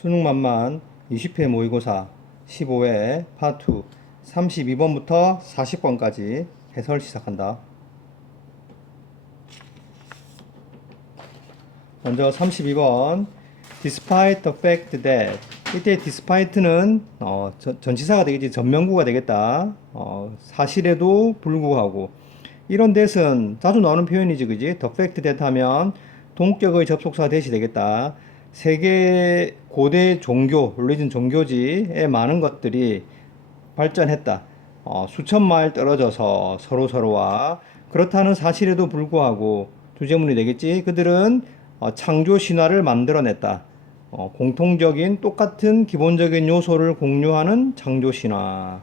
수능만만 20회 모의고사 15회 파트 2 32번부터 40번까지 해설 시작한다. 먼저 32번 Despite the fact that 이때 despite는 전치사가 되겠지. 전명구가 되겠다. 사실에도 불구하고 이런 that은 자주 나오는 표현이지, 그지? The fact that 하면 동격의 접속사 that이 되겠다. 세계 고대 종교, 릴리전 종교지에 많은 것들이 발전했다. 수천 마일 떨어져서 서로서로와 그렇다는 사실에도 불구하고 주제문이 되겠지. 그들은 창조 신화를 만들어냈다. 공통적인 똑같은 기본적인 요소를 공유하는 창조 신화.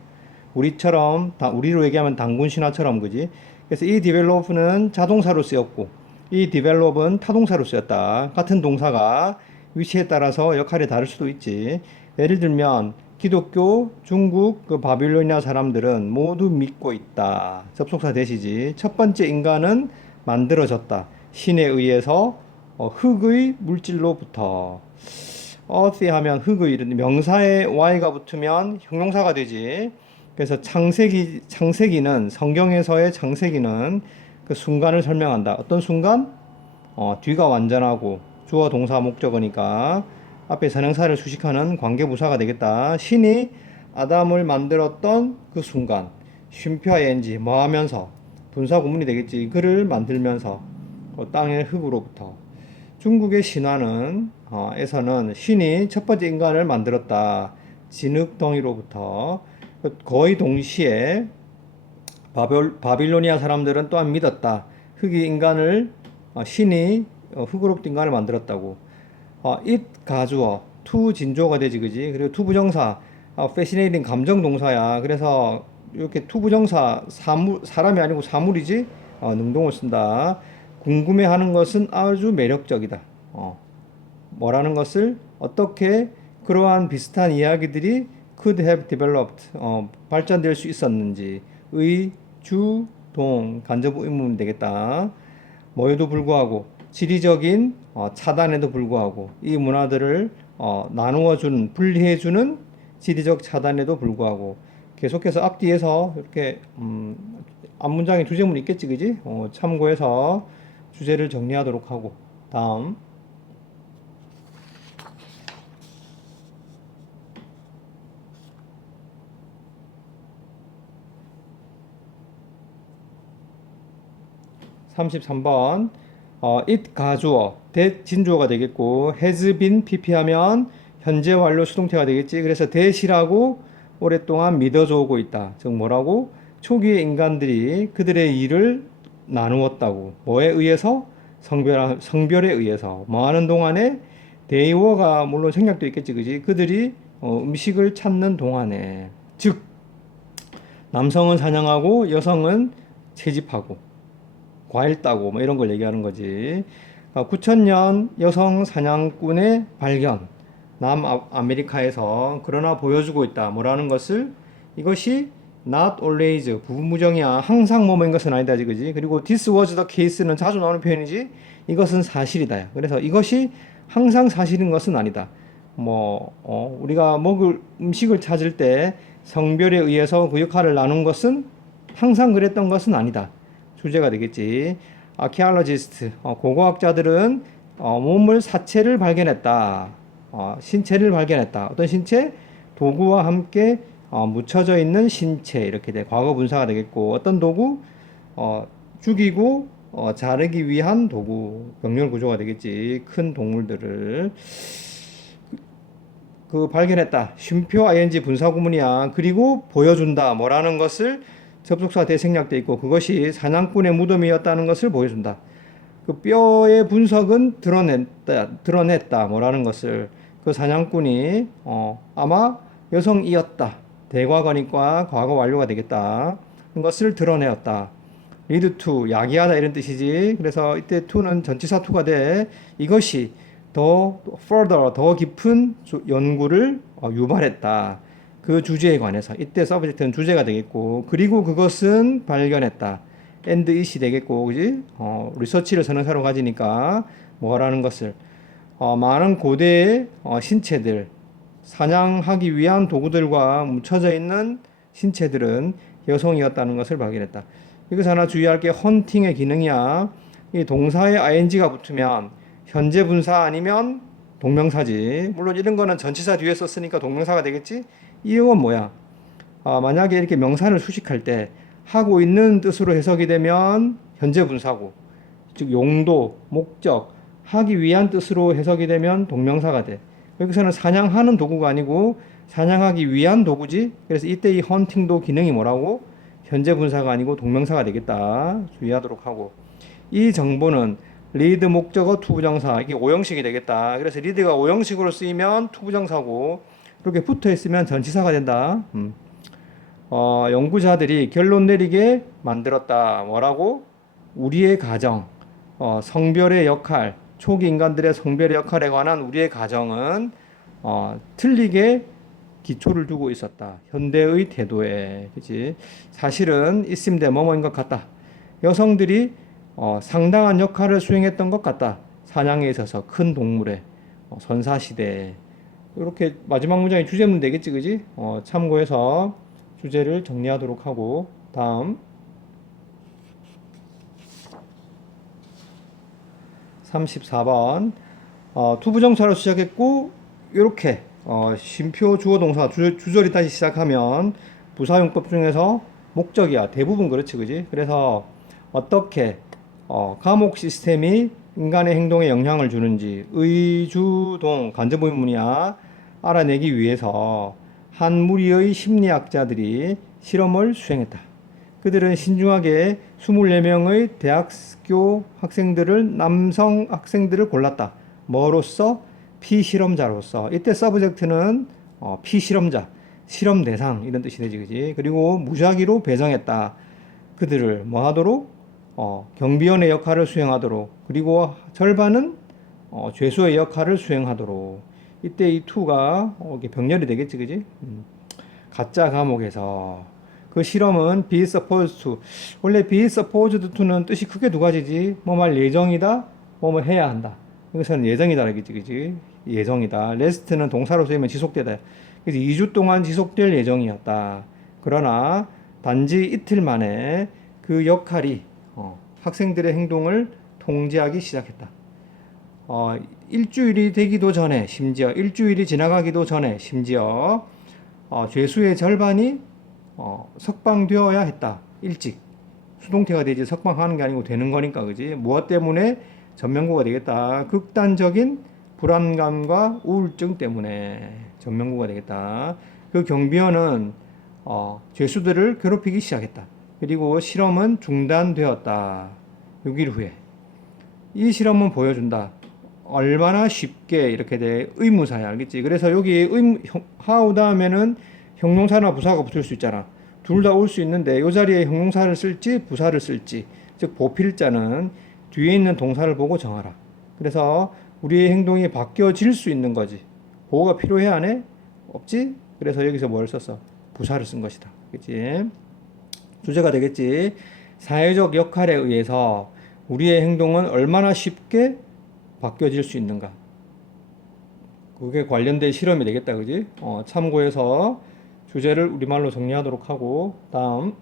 우리처럼 우리로 얘기하면 단군 신화처럼, 그지? 그래서 이 develop는 자동사로 쓰였고 이 develop은 타동사로 쓰였다. 같은 동사가 위치에 따라서 역할이 다를 수도 있지. 예를 들면 기독교, 중국, 바빌로니아 사람들은 모두 믿고 있다. 접속사 대시지. 첫 번째 인간은 만들어졌다. 신에 의해서 흙의 물질로부터. earth 하면 흙의, 명사에 y가 붙으면 형용사가 되지. 그래서 창세기는, 성경에서의 창세기는 그 순간을 설명한다. 어떤 순간? 뒤가 완전하고 주어 동사 목적어니까 앞에 선행사를 수식하는 관계부사가 되겠다. 신이 아담을 만들었던 그 순간. 쉼표와 ing 뭐 하면서? 분사 구문이 되겠지. 그를 만들면서 땅의 흙으로부터. 중국의 신화는 에서는 신이 첫 번째 인간을 만들었다. 진흙덩이로부터. 거의 동시에 바빌로니아 사람들은 또한 믿었다. 신이 흙으로부터 인간을 만들었다고. it 가주어 to 진조가 되지, 그지? 그리고 to 부정사 fascinating 감정 동사야. 그래서 이렇게 to 부정사 사람이 아니고 사물이지. 능동을 쓴다. 궁금해하는 것은 아주 매력적이다. 뭐라는 것을 어떻게 그러한 비슷한 이야기들이 could have developed 발전될 수 있었는지. 의, 주, 동 간접 의문이 되겠다. 뭐에도 불구하고 지리적인 차단에도 불구하고 이 문화들을 나누어주는, 분리해주는 지리적 차단에도 불구하고. 계속해서 앞뒤에서 이렇게 앞문장에 주제문이 있겠지, 그지? 참고해서 주제를 정리하도록 하고. 다음 33번 it 가주어 that 진주어가 되겠고 has been pp하면 현재 완료 수동태가 되겠지. 그래서 that이라고 오랫동안 믿어져 오고 있다. 즉 뭐라고? 초기의 인간들이 그들의 일을 나누었다고. 뭐에 의해서? 성별에 의해서. 뭐 하는 동안에? 데이워가 물론 생략도 있겠지, 그지? 그들이 음식을 찾는 동안에. 즉 남성은 사냥하고 여성은 채집하고 과일 따고 뭐 이런 걸 얘기하는 거지. 9000년 여성 사냥꾼의 발견. 남아메리카에서. 그러나 보여주고 있다. 뭐라는 것을? 이것이 not always 부분부정이야. 항상 뭐뭐인 것은 아니다, 그지? 그리고 this was the case는 자주 나오는 표현이지. 이것은 사실이다. 그래서 이것이 항상 사실인 것은 아니다. 우리가 먹을 음식을 찾을 때 성별에 의해서 그 역할을 나눈 것은 항상 그랬던 것은 아니다. 주제가 되겠지. 아키알로지스트 고고학자들은 몸을 사체를 발견했다. 신체를 발견했다. 어떤 신체? 도구와 함께 묻혀져 있는 신체. 이렇게 돼. 과거 분사가 되겠고 어떤 도구? 죽이고 자르기 위한 도구. 병렬 구조가 되겠지. 큰 동물들을 발견했다. 쉼표 ing 분사 구문이야. 그리고 보여준다. 뭐라는 것을? 접속사 대생략돼 있고 그것이 사냥꾼의 무덤이었다는 것을 보여준다. 그 뼈의 분석은 드러냈다. 뭐라는 것을? 그 사냥꾼이 아마 여성이었다. 대과거니까 과거 완료가 되겠다. 것을 드러내었다. lead to 야기하다 이런 뜻이지. 그래서 이때 to는 전치사 to가 돼. 이것이 더 further 더 깊은 연구를 유발했다. 그 주제에 관해서. 이때 서브젝트는 주제가 되겠고 그리고 그것은 발견했다. and it이 되겠고, 그지? 리서치를 선행사로 가지니까 뭐라는 것을? 많은 고대의 신체들, 사냥하기 위한 도구들과 묻혀져 있는 신체들은 여성이었다는 것을 발견했다. 여기서 하나 주의할 게 헌팅의 기능이야. 이 동사에 ing가 붙으면 현재 분사 아니면 동명사지. 물론 이런 거는 전치사 뒤에 썼으니까 동명사가 되겠지. 이 형은 뭐야? 만약에 이렇게 명사를 수식할 때 하고 있는 뜻으로 해석이 되면 현재 분사고, 즉 용도, 목적, 하기 위한 뜻으로 해석이 되면 동명사가 돼. 여기서는 사냥하는 도구가 아니고 사냥하기 위한 도구지. 그래서 이때 이 헌팅도 기능이 뭐라고? 현재 분사가 아니고 동명사가 되겠다. 주의하도록 하고. 이 정보는 리드 목적어 투부정사, 이게 오형식이 되겠다. 그래서 리드가 오형식으로 쓰이면 투부정사고, 이렇게 붙어 있으면 전치사가 된다. 연구자들이 결론 내리게 만들었다. 뭐라고? 우리의 가정, 성별의 역할, 초기 인간들의 성별의 역할에 관한 우리의 가정은 틀리게 기초를 두고 있었다. 현대의 태도에, 그치? 사실은 있음대 뭐뭐인 것 같다. 여성들이 상당한 역할을 수행했던 것 같다. 사냥에 있어서 큰 동물의 선사시대에. 이렇게 마지막 문장이 주제문 되겠지, 그지? 참고해서 주제를 정리하도록 하고, 다음 34번 투부정사로 시작했고, 이렇게 쉼표 주어 동사 주절이 다시 시작하면 부사용법 중에서 목적이야. 대부분 그렇지, 그지? 그래서 어떻게 감옥 시스템이 인간의 행동에 영향을 주는지 의주동 간접의문이야 알아내기 위해서 한 무리의 심리학자들이 실험을 수행했다. 그들은 신중하게 24명의 대학교 학생들을, 남성 학생들을 골랐다. 뭐로서? 피실험자로서. 이때 서브젝트는 피실험자, 실험 대상 이런 뜻이 되지, 그지? 그리고 무작위로 배정했다. 그들을 뭐 하도록? 경비원의 역할을 수행하도록. 그리고 절반은 죄수의 역할을 수행하도록. 이때 이 to가 병렬이 되겠지, 그지? 가짜 감옥에서. 그 실험은 be supposed to. 원래 be supposed to는 뜻이 크게 두 가지지. 뭐말 예정이다, 뭐뭐 해야 한다. 여기서는 예정이다, 그지, 그지? 예정이다. rest는 동사로 쓰이면 지속되다. 그래서 2주 동안 지속될 예정이었다. 그러나 단지 이틀 만에 그 역할이 학생들의 행동을 통제하기 시작했다. 일주일이 되기도 전에, 심지어 일주일이 지나가기도 전에, 심지어 죄수의 절반이 석방되어야 했다. 일찍. 수동태가 되지 석방하는 게 아니고 되는 거니까, 그지? 무엇 때문에? 전면구가 되겠다. 극단적인 불안감과 우울증 때문에 전면구가 되겠다. 그 경비원은 죄수들을 괴롭히기 시작했다. 그리고 실험은 중단되었다. 6일 후에. 이 실험은 보여준다. 얼마나 쉽게 이렇게 돼. 의무사야, 알겠지? 그래서 여기 how 다음에는 형용사나 부사가 붙을 수 있잖아. 둘 다 올 수 있는데 이 자리에 형용사를 쓸지 부사를 쓸지, 즉 보필자는 뒤에 있는 동사를 보고 정하라. 그래서 우리의 행동이 바뀌어질 수 있는 거지. 보호가 필요해, 안 해? 없지? 그래서 여기서 뭘 썼어? 부사를 쓴 것이다. 그치? 주제가 되겠지. 사회적 역할에 의해서 우리의 행동은 얼마나 쉽게 바뀌어질 수 있는가. 그게 관련된 실험이 되겠다, 그지? 참고해서 주제를 우리말로 정리하도록 하고, 다음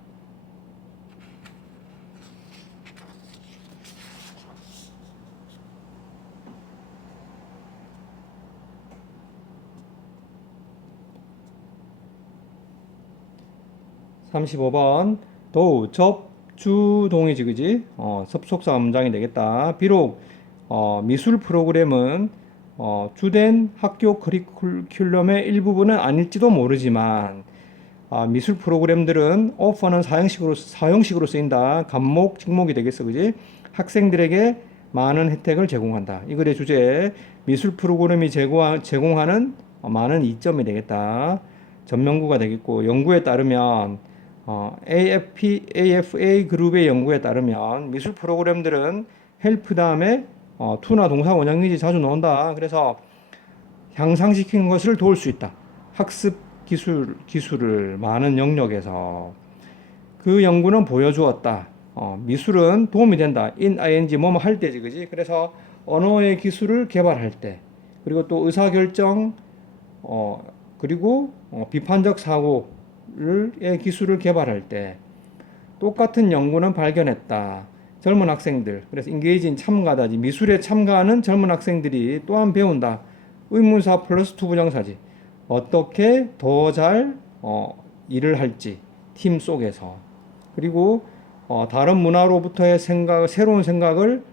35번 도우 접주동이지, 그지? 접속사 문장이 되겠다. 비록 미술 프로그램은 주된 학교 커리큘럼의 일부분은 아닐지도 모르지만 미술 프로그램들은 offer는 사형식으로 쓰인다. 감목, 직목이 되겠어, 그지? 학생들에게 많은 혜택을 제공한다. 이 글의 주제 미술 프로그램이 제공하는 많은 이점이 되겠다. 전면구가 되겠고, 연구에 따르면 AFA 그룹의 연구에 따르면 미술 프로그램들은 헬프 다음에 to나 동사 원형이지 자주 나온다. 그래서 향상시키는 것을 도울 수 있다. 학습 기술을 많은 영역에서. 그 연구는 보여주었다. 미술은 도움이 된다. in ing 뭐뭐 할 때지, 그지? 그래서 언어의 기술을 개발할 때, 그리고 또 의사결정, 그리고 비판적 사고의 기술을 개발할 때 똑같은 연구는 발견했다. 젊은 학생들, 그래서 인게이진 참가다지, 미술에 참가하는 젊은 학생들이 또한 배운다. 의문사 플러스 투부정사지. 어떻게 더 잘 일을 할지 팀 속에서, 그리고 다른 문화로부터의 생각, 새로운 생각을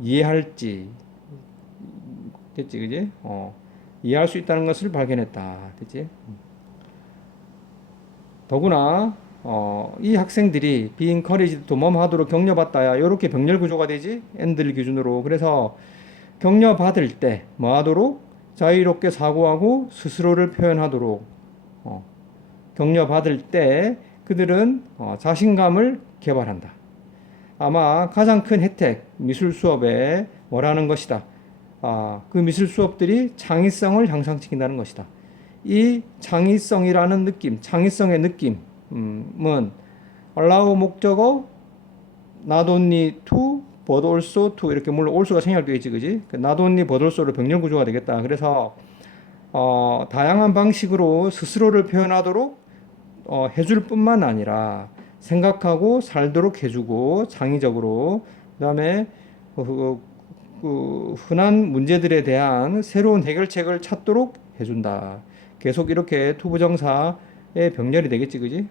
이해할지. 됐지, 그지? 이해할 수 있다는 것을 발견했다. 됐지? 더구나 이 학생들이 be encouraged to 뭐하도록 격려받다야, 이렇게 병렬 구조가 되지, 엔들 기준으로. 그래서 격려받을 때 뭐하도록 자유롭게 사고하고 스스로를 표현하도록, 격려받을 때 그들은 자신감을 개발한다. 아마 가장 큰 혜택, 미술 수업에 뭐라는 것이다. 그 미술 수업들이 창의성을 향상시킨다는 것이다. 이 창의성이라는 느낌, 창의성의 느낌은 allow 목적어 not only to but also to, 이렇게 물론 also가 생략 되어 있지, 그지? not only but also로 병렬 구조가 되겠다. 그래서 다양한 방식으로 스스로를 표현하도록 해줄 뿐만 아니라 생각하고 살도록 해주고, 창의적으로, 그다음에 흔한 문제들에 대한 새로운 해결책을 찾도록 해준다. 계속 이렇게 투부정사의 병렬이 되겠지, 그지?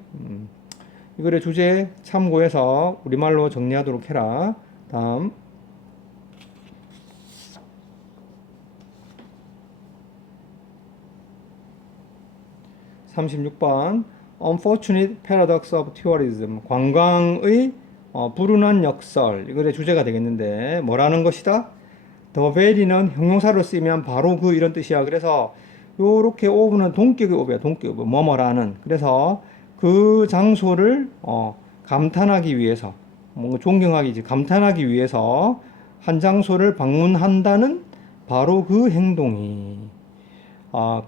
이거의 주제 참고해서 우리말로 정리하도록 해라. 다음 36번 Unfortunate Paradox of Tourism, 관광의 불운한 역설, 이거의 주제가 되겠는데 뭐라는 것이다? The very는 형용사로 쓰이면 바로 그, 이런 뜻이야. 그래서 요렇게 오브는 동격의 오브야. 동격의 오브, 뭐뭐라는. 그래서 그 장소를 감탄하기 위해서, 뭔가 존경하기, 감탄하기 위해서 한 장소를 방문한다는 바로 그 행동이,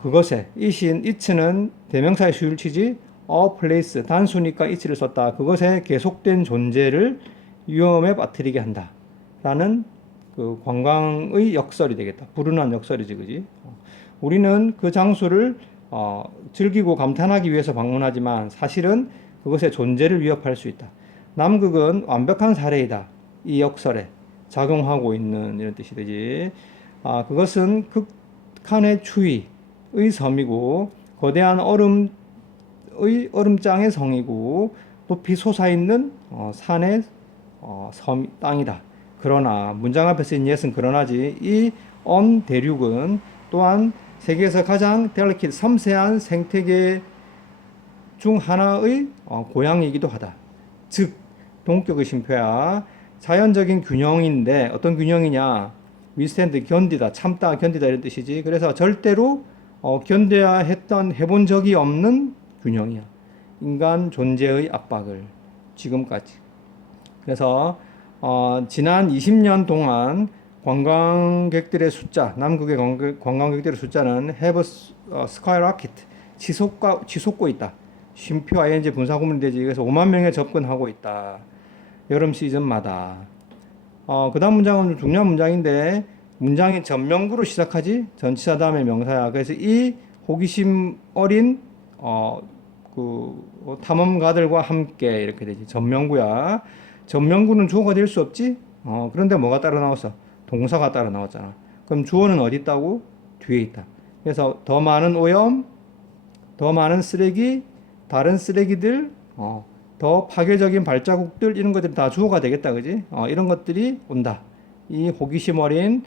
그것에, it는 대명사의 수일치지, a place, 단수니까 it를 썼다. 그것에 계속된 존재를 위험에 빠뜨리게 한다 라는 그 관광의 역설이 되겠다. 불운한 역설이지, 그지? 우리는 그 장소를 즐기고 감탄하기 위해서 방문하지만 사실은 그것의 존재를 위협할 수 있다. 남극은 완벽한 사례이다. 이 역설에 작용하고 있는, 이런 뜻이 되지. 그것은 극한의 추위의 섬이고 거대한 얼음장의 성이고 높이 솟아있는 산의 땅이다. 그러나, 문장 앞에 쓰인 yes은 그러나지, 이 대륙은 또한 세계에서 가장 delicate, 섬세한 생태계 중 하나의 고향이기도 하다. 즉, 동격의 쉼표야. 자연적인 균형인데 어떤 균형이냐? withstand, 견디다, 참다, 견디다, 이런 뜻이지. 그래서 절대로 견뎌야 해본 적이 없는 균형이야. 인간 존재의 압박을 지금까지. 그래서 지난 20년 동안 관광객들의 숫자, 남극의 관광객들의 숫자는 have skyrocket, 치솟고 있다. 쉼표 ing 분사구문이 되지. 그래서 5만 명에 접근하고 있다. 여름 시즌마다. 그 다음 문장은 좀 중요한 문장인데, 문장이 전명구로 시작하지. 전치사 다음에 명사야. 그래서 이 호기심 어린 탐험가들과 함께, 이렇게 되지. 전명구야. 전명구는 주어가 될 수 없지. 그런데 뭐가 따라 나왔어? 동사가 따라 나왔잖아. 그럼 주어는 어디 있다고? 뒤에 있다. 그래서 더 많은 오염, 더 많은 쓰레기, 다른 쓰레기들, 더 파괴적인 발자국들, 이런 것들이 다 주어가 되겠다, 그지? 이런 것들이 온다. 이 호기심 어린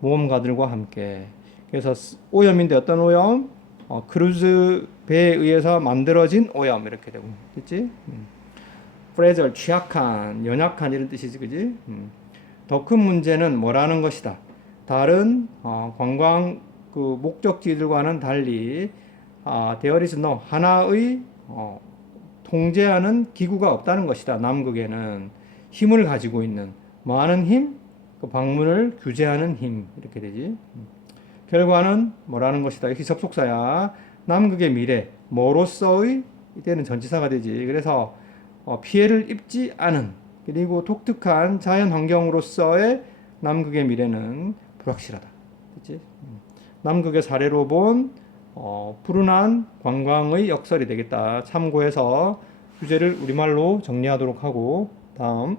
모험가들과 함께. 그래서 오염인데 어떤 오염? 크루즈 배에 의해서 만들어진 오염, 이렇게 되고, 됐지? fragile, 취약한, 연약한, 이런 뜻이지, 그지? 더 큰 문제는 뭐라는 것이다. 다른 관광 목적지들과는 달리 there is no, 하나의 통제하는 기구가 없다는 것이다. 남극에는 힘을 가지고 있는, 뭐하는 힘? 그 방문을 규제하는 힘, 이렇게 되지. 결과는 뭐라는 것이다. 역시 접속사야. 남극의 미래, 뭐로서의, 이때는 전치사가 되지. 그래서 피해를 입지 않은, 그리고 독특한 자연 환경으로서의 남극의 미래는 불확실하다. 그치? 남극의 사례로 본 푸른한 관광의 역설이 되겠다. 참고해서 주제를 우리말로 정리하도록 하고 다음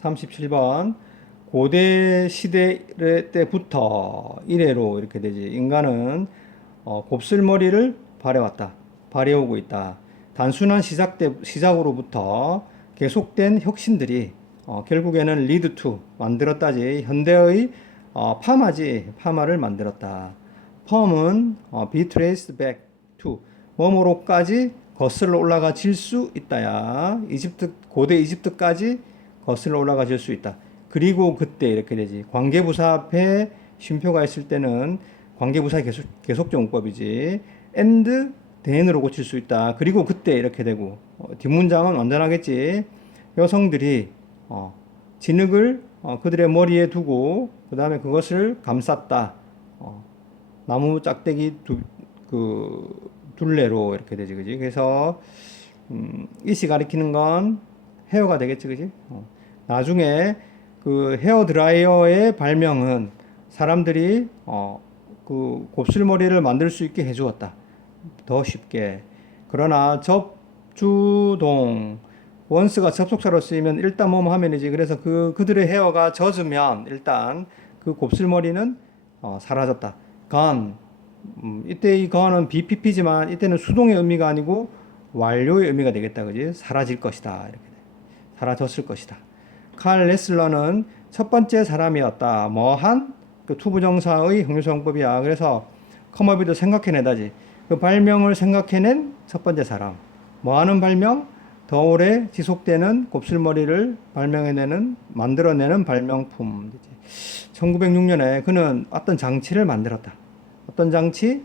37번 고대 시대 때부터 이래로 이렇게 되지. 인간은 곱슬머리를 발해왔다. 발해오고 있다. 단순한 시작으로부터 계속된 혁신들이 결국에는 리드 투 만들었다지. 현대의 파마를 만들었다. 펌은 be traced back to 뭐뭐로까지 거슬러 올라가질 수 있다야. 고대 이집트까지 거슬러 올라가질 수 있다. 그리고 그때 이렇게 되지. 관계부사 앞에 쉼표가 있을 때는 관계부사의 계속적 문법이지. and then으로 고칠 수 있다. 그리고 그때 이렇게 되고 뒷문장은 완전하겠지. 여성들이 진흙을 그들의 머리에 두고 그 다음에 그것을 감쌌다. 나무 짝대기 둘레로 이렇게 되지, 그지? 그래서 이시 가리키는 건 헤어가 되겠지, 그지? 나중에 그 헤어 드라이어의 발명은 사람들이 그 곱슬머리를 만들 수 있게 해주었다. 더 쉽게. 그러나 접주동 원스가 접속사로 쓰이면 일단 뭐뭐 하면이지. 그래서 그들의 헤어가 젖으면 일단 그 곱슬머리는 사라졌다. gone. 이때 이 gone은 BPP지만 이때는 수동의 의미가 아니고 완료의 의미가 되겠다. 그지? 사라질 것이다. 이렇게 돼. 사라졌을 것이다. 칼 레슬러는 첫 번째 사람이었다. 뭐한 그 투부정사의 형용사용법이야. 그래서 커머비도 생각해내다지. 그 발명을 생각해낸 첫 번째 사람. 뭐하는 발명? 더 오래 지속되는 곱슬머리를 만들어내는 발명품. 1906년에 그는 어떤 장치를 만들었다. 어떤 장치?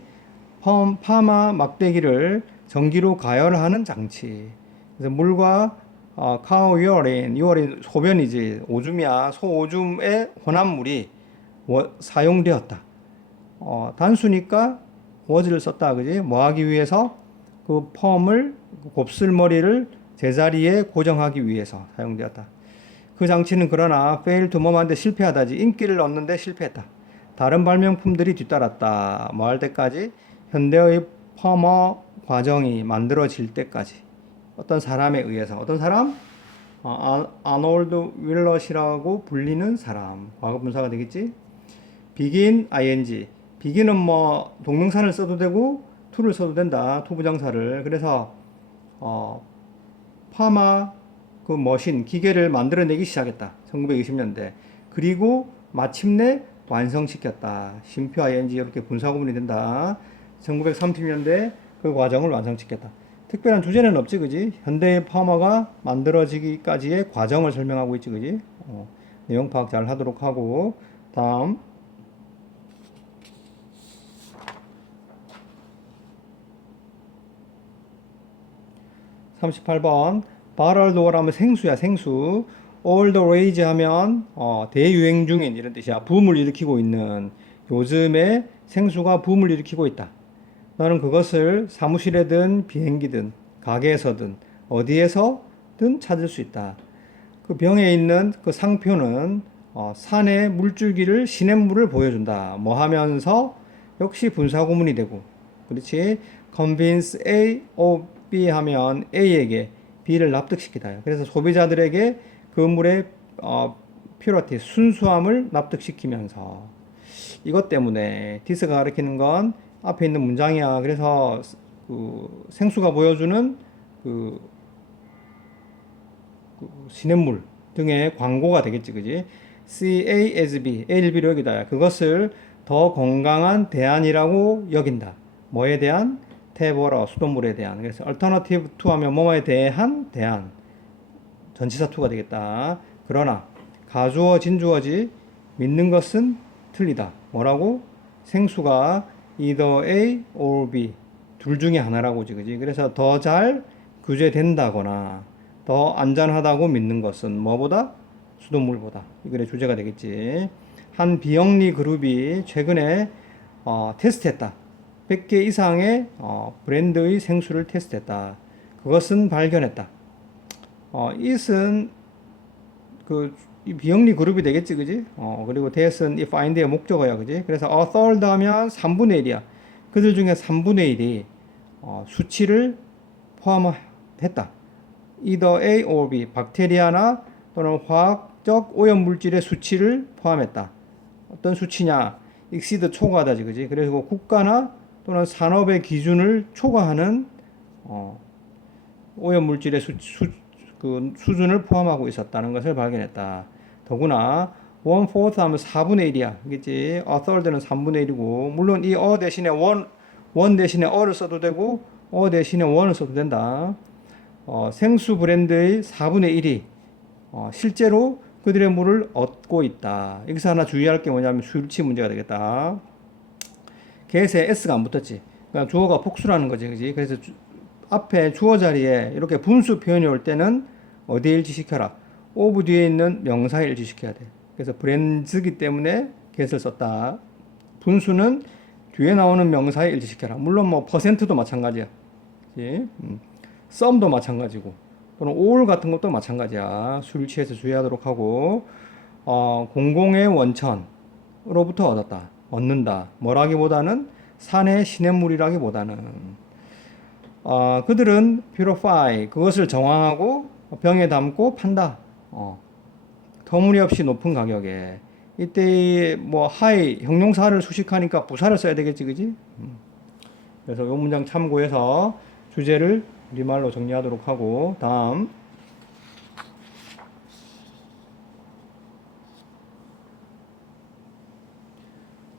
파마 막대기를 전기로 가열하는 장치. 그래서 물과 카우 유어린 소변이지. 오줌이야. 소오줌의 혼합물이 사용되었다. 단수니까 was를 썼다. 그지? 뭐 하기 위해서? 그 펌을, 곱슬머리를 제자리에 고정하기 위해서 사용되었다. 그 장치는 그러나 fail to 뭐만데 실패하다지. 인기를 얻는데 실패했다. 다른 발명품들이 뒤따랐다. 뭐 할 때까지? 현대의 펌어 과정이 만들어질 때까지. 어떤 사람에 의해서. 어떤 사람? 아놀드 윌럿이라고 불리는 사람. 과거 분사가 되겠지? begin ing. begin은 뭐 동명사를 써도 되고 to를 써도 된다. 투부정사를. 그래서 파마 그 머신 기계를 만들어내기 시작했다. 1920년대. 그리고 마침내 완성시켰다. 쉼표 ing 이렇게 분사구문이 된다. 1930년대 그 과정을 완성시켰다. 특별한 주제는 없지, 그지? 현대의 파마가 만들어지기까지의 과정을 설명하고 있지, 그지? 내용 파악 잘 하도록 하고 다음 38번 바럴도어라 하면 생수야, 생수. all the rage 하면 대유행 중인 이런 뜻이야. 붐을 일으키고 있는. 요즘에 생수가 붐을 일으키고 있다. 너는 그것을 사무실에든 비행기든 가게에서든 어디에서든 찾을 수 있다. 그 병에 있는 그 상표는 산의 물줄기를 시냇물을 보여준다. 뭐 하면서 역시 분사구문이 되고, 그렇지? convince A or B 하면 A에게 B를 납득시키다. 그래서 소비자들에게 그 물의 purity, 순수함을 납득시키면서 이것 때문에 디스가 가리키는 건 앞에 있는 문장이야. 그래서 그 생수가 보여주는 그 시냇물 등의 광고가 되겠지, 그지? CASB, A를 여기다. 그것을 더 건강한 대안이라고 여긴다. 뭐에 대한? 태버러, 수돗물에 대한. 그래서 alternative to 하면 뭐뭐에 대한 대안. 전치사 to가 되겠다. 그러나 가주어, 진주어지 믿는 것은 틀리다. 뭐라고? 생수가 either A or B 둘 중에 하나라고, 그지? 그래서 더 잘 규제된다거나 더 안전하다고 믿는 것은 뭐보다? 수돗물보다. 이 글의 주제가 되겠지. 한 비영리 그룹이 최근에 테스트했다. 100개 이상의 브랜드의 생수를 테스트했다. 그것은 발견했다. it은 이 비영리 그룹이 되겠지, 그지? 그리고 that은 이 find의 목적어야, 그지? 그래서 a third 하면 3분의 1이야. 그들 중에 3분의 1이 수치를 포함했다. either A or B, 박테리아나 또는 화학적 오염물질의 수치를 포함했다. 어떤 수치냐? exceed 초과하다지, 그지? 그리고 국가나 또는 산업의 기준을 초과하는 오염물질의 수준을 포함하고 있었다는 것을 발견했다. 더구나 1/4 하면 4분의 1이야. 그겠지? a third는 3분의 1이고 물론 이 대신에 원 대신에 어를 써도 되고 대신에 원을 써도 된다. 생수 브랜드의 4분의 1이 실제로 그들의 물을 얻고 있다. 여기서 하나 주의할 게 뭐냐면 수일치 문제가 되겠다. get에 s가 안 붙었지. 그러니까 주어가 복수라는 거지, 그지? 그래서 앞에 주어 자리에 이렇게 분수 표현이 올 때는 어디에 일치시켜라? of 뒤에 있는 명사에 일치시켜야 돼. 그래서 브랜드기 때문에 get을 썼다. 분수는 뒤에 나오는 명사에 일치시켜라. 물론 뭐 퍼센트도 마찬가지야. 그치? 썸도 마찬가지고 또는 all 같은 것도 마찬가지야. 수일치해서 주의하도록 하고 공공의 원천으로부터 얻는다. 뭐라기보다는 산의 시냇물이라기보다는 그들은 purify 그것을 정화하고 병에 담고 판다. 터무니없이 높은 가격에 이때 뭐 하이 형용사를 수식하니까 부사를 써야 되겠지, 그지? 그래서 이 문장 참고해서 주제를 우리말로 정리하도록 하고 다음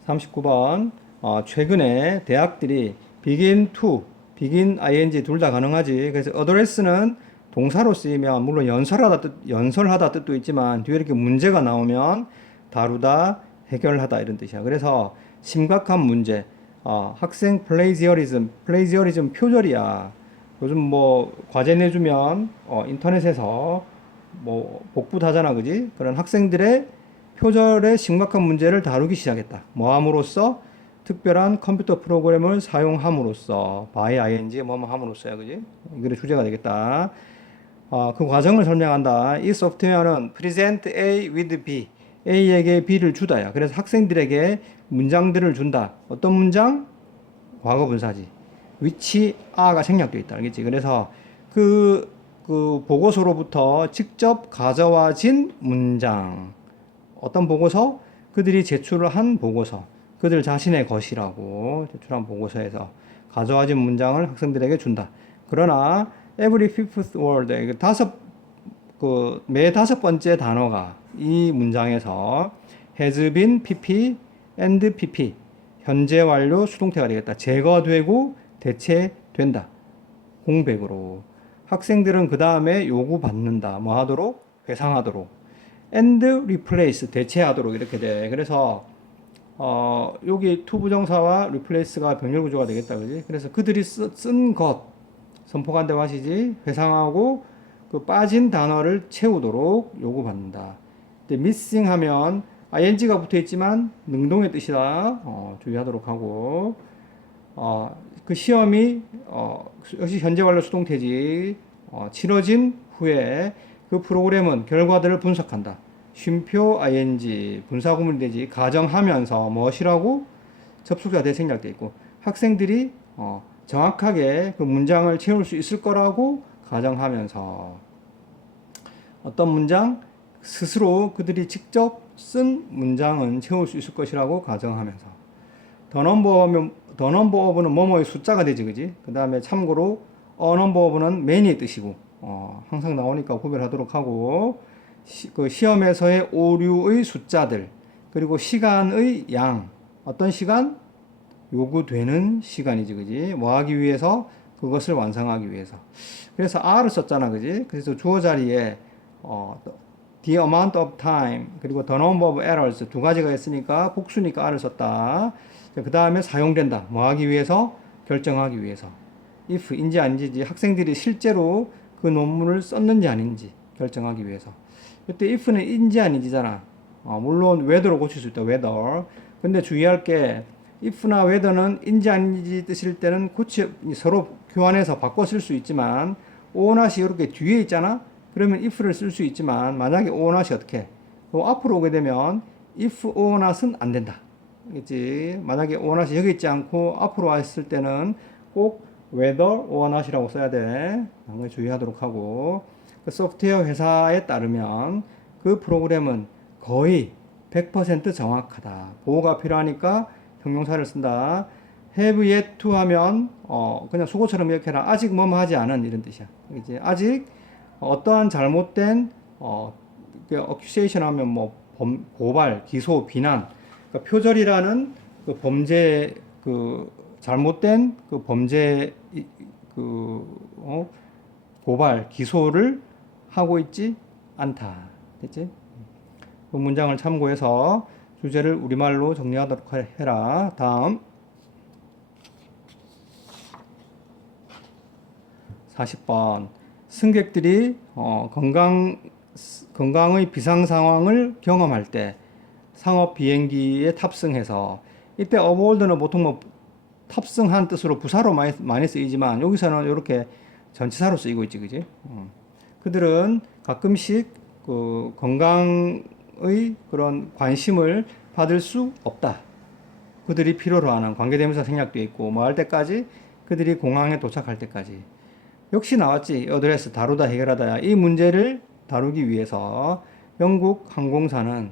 39번 최근에 대학들이 begin ing 둘 다 가능하지. 그래서 address는 동사로 쓰이면 물론 연설하다 뜻도 있지만 뒤에 이렇게 문제가 나오면 다루다, 해결하다 이런 뜻이야. 그래서 심각한 문제, 학생 플레이지어리즘 표절이야. 요즘 뭐 과제 내주면 인터넷에서 뭐 복붙하잖아, 그지? 그런 학생들의 표절의 심각한 문제를 다루기 시작했다. 뭐함으로써 특별한 컴퓨터 프로그램을 사용함으로써 by ing 뭐뭐 함으로써야, 그지? 이게 주제가 되겠다. 그 과정을 설명한다. 이 소프트웨어는 present A with B, A에게 B를 주다야. 그래서 학생들에게 문장들을 준다. 어떤 문장? 과거 분사지. which are가 생략되어 있다. 알겠지? 그래서 그 보고서로부터 직접 가져와진 문장. 어떤 보고서? 그들이 제출을 한 보고서. 그들 자신의 것이라고 제출한 보고서에서 가져와진 문장을 학생들에게 준다. 그러나 every fifth word, 매 다섯 번째 단어가 이 문장에서 has been pp and pp 현재 완료 수동태가 되겠다. 제거되고 대체된다. 공백으로. 학생들은 그 다음에 요구받는다. 뭐 하도록? 회상하도록. and replace 대체하도록 이렇게 돼. 그래서 여기 to 부정사와 replace가 병렬 구조가 되겠다, 그지? 그래서 그들이 쓴 것 선포관대 와시지 회상하고 그 빠진 단어를 채우도록 요구받는다. 근데 missing 하면 ing가 붙어 있지만 능동의 뜻이다. 주의하도록 하고 그 시험이 역시 현재 완료 수동태지. 치러진 후에 그 프로그램은 결과들을 분석한다. 쉼표 ing 분사구문이 되지. 가정하면서 무엇이라고 접속사 대 생략되어 있고 학생들이 정확하게 그 문장을 채울 수 있을 거라고 가정하면서 어떤 문장? 스스로 그들이 직접 쓴 문장은 채울 수 있을 것이라고 가정하면서 더 넘버 오브는 뭐뭐의 숫자가 되지, 그지? 그 다음에 참고로 넘버 오브는 many의 뜻이고 항상 나오니까 구별하도록 하고 그 시험에서의 오류의 숫자들 그리고 시간의 양 어떤 시간? 요구되는 시간이지, 그지? 뭐 하기 위해서? 그것을 완성하기 위해서. 그래서 R을 썼잖아, 그지? 그래서 주어 자리에 the amount of time 그리고 the number of errors 두 가지가 있으니까 복수니까 R을 썼다. 그 다음에 사용된다. 뭐 하기 위해서? 결정하기 위해서. if인지 아닌지 학생들이 실제로 그 논문을 썼는지 아닌지 결정하기 위해서. 그때 if는 인지 아닌지잖아. 물론 whether로 고칠 수 있다. whether. 근데 주의할 게 if나 whether는 인지 아닌지 뜻일 때는 서로 교환해서 바꿔 쓸 수 있지만 or not이 이렇게 뒤에 있잖아. 그러면 if를 쓸 수 있지만 만약에 or not이 어떻게? 앞으로 오게 되면 if or not은 안 된다. 그치? 만약에 or not이 여기 있지 않고 앞으로 왔을 때는 꼭 whether or not이라고 써야 돼. 한번 주의하도록 하고. 그 소프트웨어 회사에 따르면 그 프로그램은 거의 100% 정확하다. 보호가 필요하니까 형용사를 쓴다. have yet to 하면 그냥 수고처럼 이렇게 해라. 아직 뭐뭐 하지 않은 이런 뜻이야. 이제 아직 어떠한 잘못된 accusation 하면 뭐 고발, 기소, 비난. 그러니까 표절이라는 그 범죄 잘못된 그 범죄 고발, 기소를 하고 있지 않다. 됐지? 그 문장을 참고해서 주제를 우리말로 정리하도록 해라. 다음 40번 승객들이 건강의 비상 상황을 경험할 때 상업 비행기에 탑승해서 이때 aboard는 보통 뭐 탑승한 뜻으로 부사로 많이 쓰이지만 여기서는 이렇게 전치사로 쓰이고 있지, 그지? 그들은 가끔씩 그 건강의 그런 관심을 받을 수 없다. 그들이 필요로 하는 관계대명사 생략되어 있고 뭐 할 때까지 그들이 공항에 도착할 때까지 역시 나왔지. 어드레스 다루다 해결하다야. 이 문제를 다루기 위해서 영국 항공사는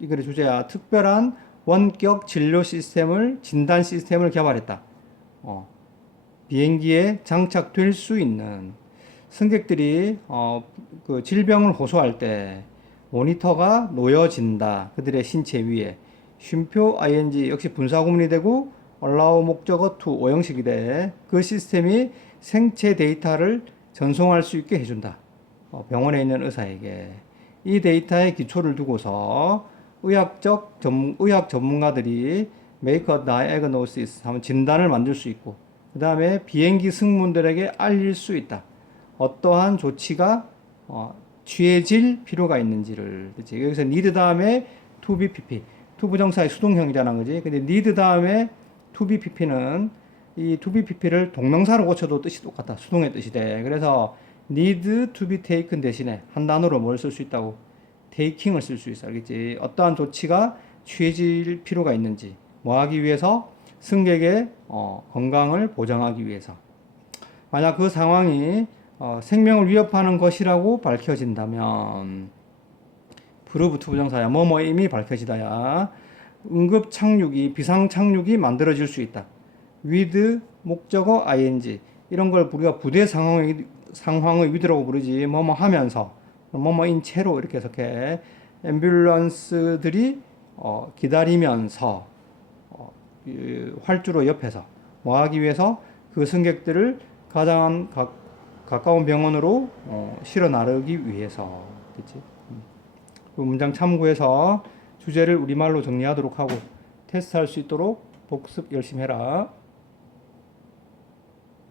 이 글의 주제야 특별한 원격 진료 시스템을 진단 시스템을 개발했다. 비행기에 장착될 수 있는 승객들이 그 질병을 호소할 때 모니터가 놓여진다. 그들의 신체 위에 쉼표 ing 역시 분사 구문이 되고 allow 목적어 to 오형식이 돼. 그 시스템이 생체 데이터를 전송할 수 있게 해준다. 병원에 있는 의사에게 이 데이터에 기초를 두고서 의학 전문가들이 make a diagnosis 하면 진단을 만들 수 있고 그 다음에 비행기 승무원들에게 알릴 수 있다. 어떠한 조치가 취해질 필요가 있는지를. 그치? 여기서 need 다음에 to be pp. to 부정사의 수동형이라는 거지. 근데 need 다음에 to be pp는 이 to be pp를 동명사로 고쳐도 뜻이 똑같다. 수동의 뜻이 돼. 그래서 need to be taken 대신에 한 단어로 뭘 쓸 수 있다고? taking을 쓸 수 있어. 알겠지? 어떠한 조치가 취해질 필요가 있는지. 뭐 하기 위해서? 승객의 건강을 보장하기 위해서. 만약 그 상황이 생명을 위협하는 것이라고 밝혀진다면 prove to 부정사야. 뭐뭐 이미 밝혀지다야. 응급 착륙이 비상 착륙이 만들어질 수 있다. with 목적어 ing 이런 걸 우리가 부대 상황의 위드라고 부르지. 뭐뭐 하면서 뭐뭐인 채로 이렇게 해석해. 앰뷸런스들이 기다리면서 활주로 옆에서 뭐 하기 위해서 그 승객들을 가장 가까운 병원으로 실어 나르기 위해서. 그치? 그 문장 참고해서 주제를 우리말로 정리하도록 하고 테스트할 수 있도록 복습 열심히 해라.